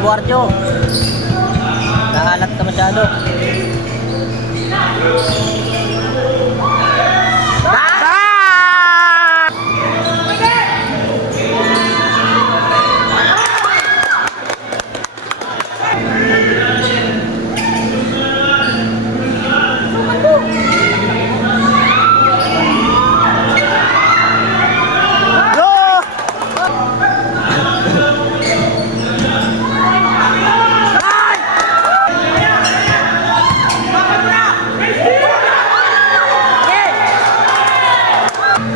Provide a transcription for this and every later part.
Guardio. Nakalat ka masyado.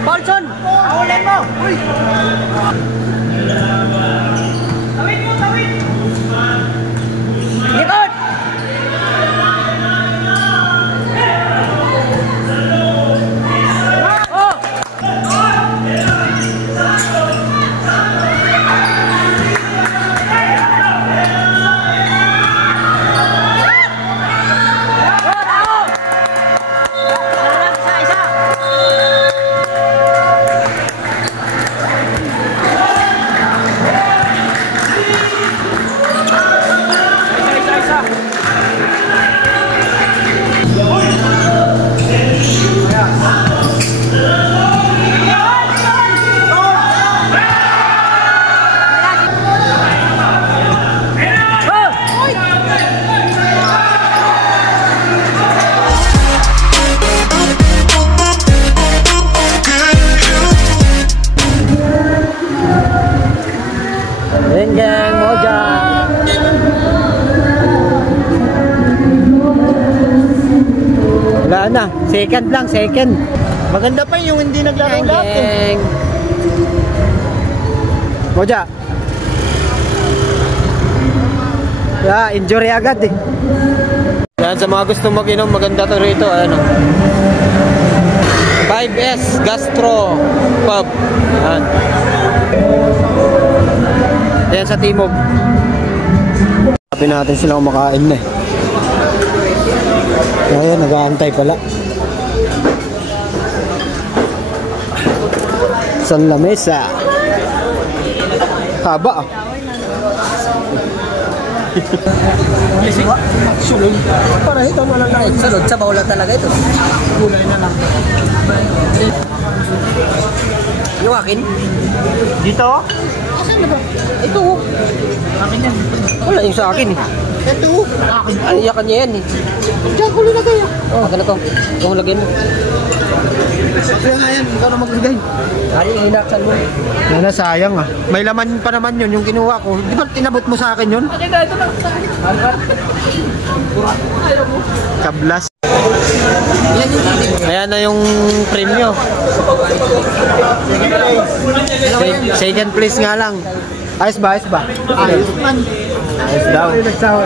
Paulson! Aulin mo! Uy! Tawid mo! Tawid! Likod! Oh! Renjang Moja. Wala na, second lang, second. Maganda pa yung hindi naglaro dati. Moja. Injury agad eh. Yan, sa mga gusto mag-inom, maganda to rito. Ano? 5S Gastro Pub. Yan. Yan sa Timog. Sabi natin sila kumakain na eh. Ayan, nag-aantay pala. San lamesa. Haba ah. Sulod. Para ito wala na. Sulod sa bawla talaga ito. Gulay na lang. Yung akin? Dito? Asan na ba? Ito. Akin yan. Wala yung sa akin eh. Ito. Akin. Ay, yakan niya yan eh. Diyan ko nilagay ah. Oh, akin na to. Ikaw mo lagay mo. Kaya nga yan. Ikaw na maglagay. Ay, hinaksan mo. Wala, sayang ah. May laman pa naman yun yung kinuha ko. Di ba tinabot mo sa akin yun? Kablas. Ayan na yung premyo. Second place nga lang. Ayos ba? Ayos ba? Ayos daw.